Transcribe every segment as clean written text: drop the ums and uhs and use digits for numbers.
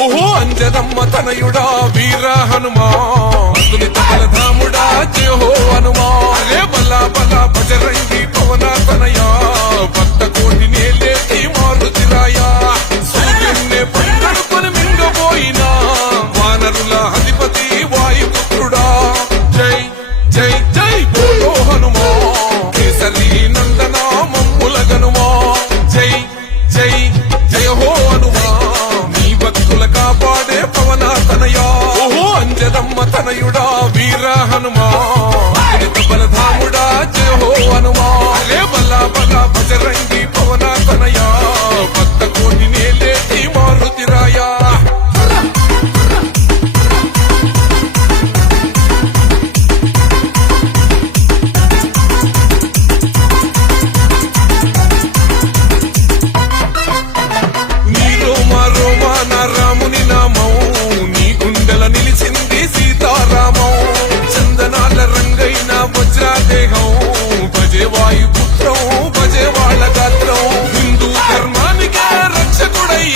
ఓహో అంజదమ్మ తనయుడా వీర హనుమా అతులిత బలధాముడా జయ హో హనుమా రే బలా బలా బజరంగి పవన తనయా భక్త కోటి నేలేటి మారుతిరాయా సూర్యున్నే పండుకొని మింగబోయినా వానరుల అధిపతి వాయుపుత్రుడా జై జై జై బోలో హనుమా కేసరి నందన మమ్ముల గనుమా జై జై జయ హో హనుమా నీ భక్తుల కాపాడే పవన తనయా ఓహో అంజదమ్మ తనయుడా వీర హనుమా బలధాముడా జయ హో హనుమా రే బలా బలా బజరంగి పవన తనయా భక్త కోటి నేలేటి మారుతిరాయా రాముని నామం నీ గుండెల నిలిచింది సీతారామం చందనాల రంగైన వజ్రాదేహం భజే వాయుపుత్రం భజే వాళ్ళ గాత్రం హిందూ ధర్మానికే రక్షకుడై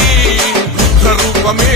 రుద్ర రూపమే